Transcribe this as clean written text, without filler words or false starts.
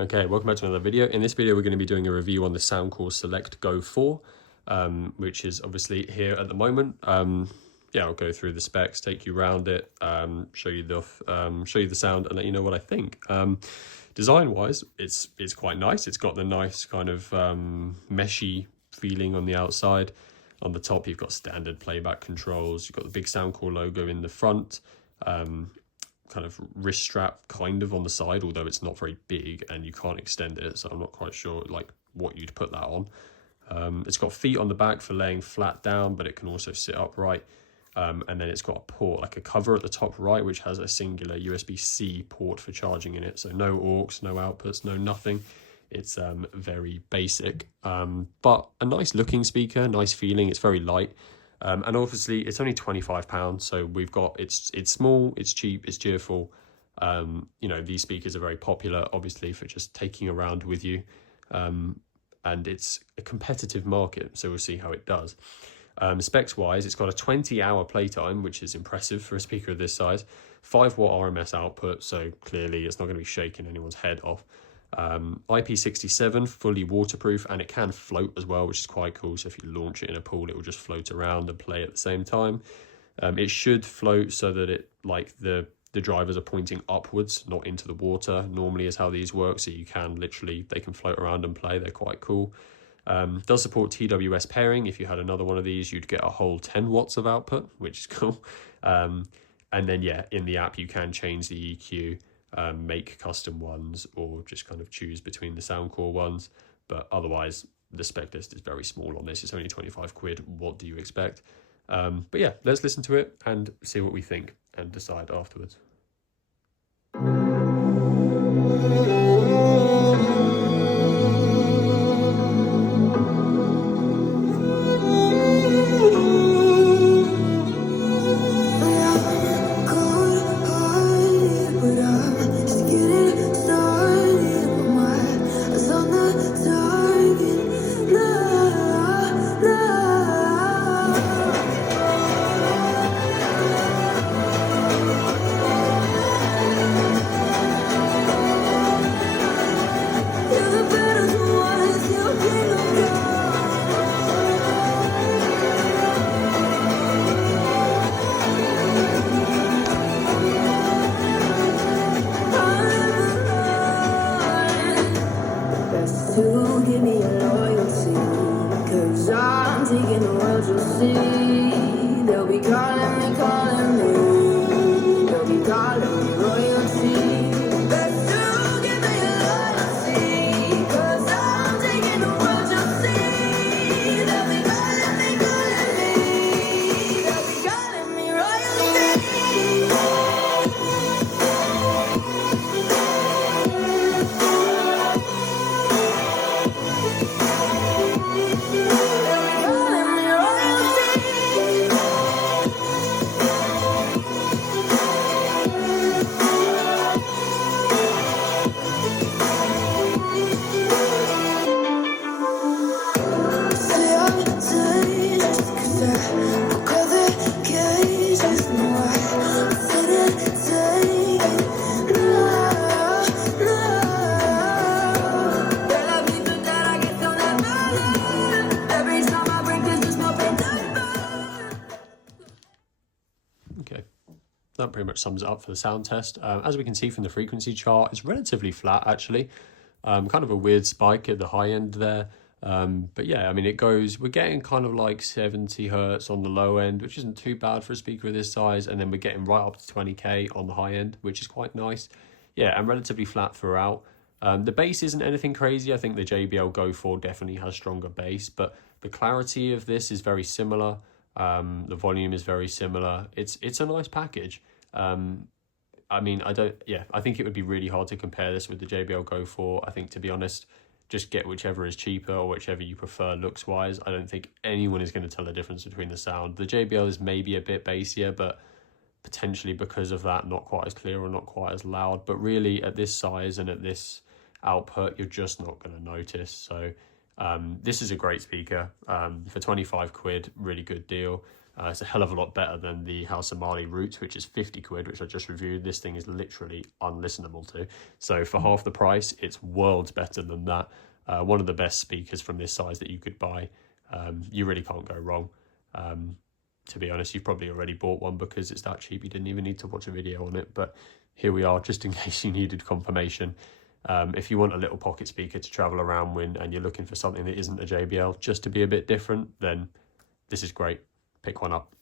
Okay, welcome back to another video. In this video, we're going to be doing a review on the Soundcore Select Go 4, which is obviously here at the moment. Yeah, I'll go through the specs, take you around it, show you the sound, and let you know what I think. Design-wise, it's quite nice. It's got the nice kind of meshy feeling on the outside. On the top, you've got standard playback controls. You've got the big Soundcore logo in the front. Kind of wrist strap kind of on the side, although it's not very big and you can't extend it, so I'm not quite sure like what you'd put that on. It's got feet on the back for laying flat down, but it can also sit upright. And then it's got a port, like a cover at the top right, which has a singular USB-C port for charging in it. So no aux, no outputs, no nothing. It's very basic, but a nice looking speaker, nice feeling. It's very light. And obviously it's only £25, so we've got it's small, it's cheap, it's cheerful. You know, these speakers are very popular obviously for just taking around with you, and it's a competitive market, so we'll see how it does. Specs wise, it's got a 20-hour playtime, which is impressive for a speaker of this size. 5-watt RMS output, so clearly it's not going to be shaking anyone's head off. IP67, fully waterproof, and it can float as well, which is quite cool. So if you launch it in a pool, it will just float around and play at the same time. It should float so that it, like the drivers are pointing upwards, not into the water. Normally is how these work, so you can literally, they can float around and play. They're quite cool. Does support TWS pairing. If you had another one of these, you'd get a whole 10 watts of output, which is cool. And then yeah, in the app you can change the EQ, make custom ones, or just kind of choose between the Soundcore ones. But otherwise, the spec list is very small on this. It's only 25 quid. What do you expect? But yeah, let's listen to it and see what we think and decide afterwards. Give me your loyalty, 'cause I'm taking the world, you'll see. They'll be calling me, they'll be calling me royalty. Best to give me your loyalty, 'cause I'm taking the world, you'll see. They'll be calling me, they'll be calling me royalty. Okay, that pretty much sums it up for the sound test. As we can see from the frequency chart, it's relatively flat actually. Kind of a weird spike at the high end there. But yeah, I mean, it goes, we're getting kind of like 70 hertz on the low end, which isn't too bad for a speaker of this size. And then we're getting right up to 20k on the high end, which is quite nice. Yeah, and relatively flat throughout. The bass isn't anything crazy. I think the JBL Go 4 definitely has stronger bass, but the clarity of this is very similar. The volume is very similar. It's a nice package. I mean, I think it would be really hard to compare this with the JBL Go 4. I think, to be honest, just get whichever is cheaper or whichever you prefer looks wise. I don't think anyone is going to tell the difference between the sound. The JBL is maybe a bit bassier, but potentially because of that, not quite as clear or not quite as loud. But really, at this size and at this output, you're just not going to notice. So this is a great speaker for 25 quid, really good deal. It's a hell of a lot better than the House of Marley Roots, which is 50 quid, which I just reviewed. This thing is literally unlistenable to. So for half the price, it's worlds better than that. One of the best speakers from this size that you could buy. You really can't go wrong. To be honest, you've probably already bought one because it's that cheap. You didn't even need to watch a video on it. But here we are, just in case you needed confirmation. If you want a little pocket speaker to travel around with and you're looking for something that isn't a JBL just to be a bit different, then this is great. Pick one up.